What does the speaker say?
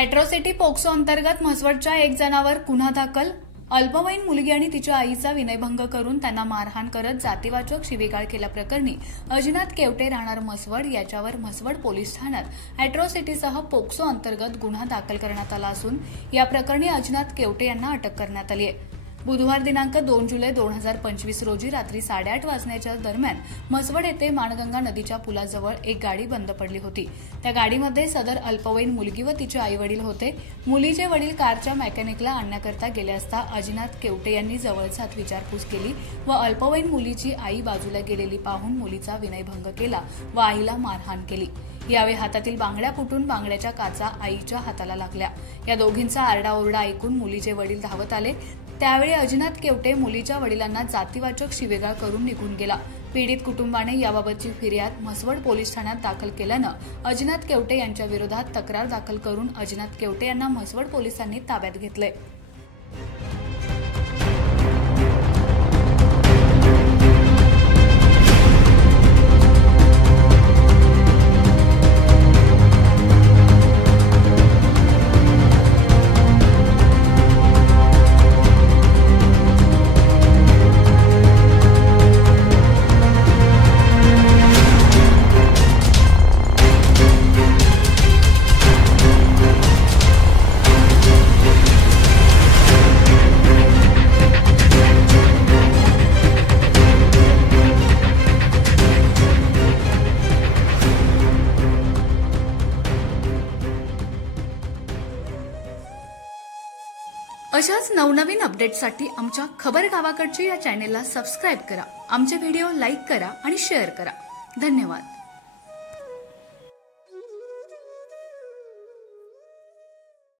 Atrocity POCSO अंतर्गत म्हसवडच्या एक जणावर गुन्हा दाखल. अल्पवयीन मुलगी आणि तिच्या आईचा विनयभंग करून त्यांना मारहाण करत जातीवाचक शिवीगाळ केल्याप्रकरणी अजिनाथ केवटे राहणार म्हसवड याच्यावर म्हसवड पोलीस ठाण्यात अॅट्रॉसिटीसह पोक्सो अंतर्गत गुन्हा दाखल करण्यात आला असून या प्रकरणी अजिनाथ केवटे यांना अटक करण्यात आली आहे. बुधवार दिनांक 2 जुलै 2025 रोजी रात्री 8:30 वाजण्याच्या दरम्यान म्हसवड येथे माणगंगा नदीच्या पुलाजवळ एक गाडी बंद पडली होती. त्या गाडीमध्ये सदर अल्पवयीन मुलगी व तिचे आईवडील होते. मुलीचे वडील कारच्या मेकॅनिकला आणण्याकरता गेले असता अजिनाथ केवटे यांनी जवळचाच विचारपूस केली व अल्पवयीन मुलीची आई बाजूला गेलेली पाहून मुलीचा विनयभंग केला व आईला मारहाण केली. यावेळी हातातील बांगड्या फुटून बांगड्याच्या काचा आईच्या हाताला लागल्या. या दोघींचा आरडाओरडा ऐकून मुलीचे वडील धावत आले. त्यावेळी अजिनाथ केवटे मुलीच्या वडिलांना जातीवाचक शिवीगाळ करून निघून गेला. पीडित कुटुंबाने याबाबतची फिर्याद म्हसवड पोलीस ठाण्यात दाखल केल्यानं अजिनाथ केवटे यांच्या विरोधात तक्रार दाखल करून अजिनाथ केवटे यांना म्हसवड पोलिसांनी ताब्यात घेतले. अशाच नवनवीन अपडेट्ससाठी आमच्या खबर गावाकडची या चॅनेलला सबस्क्राईब करा. आमचे व्हिडिओ लाईक करा आणि शेअर करा. धन्यवाद.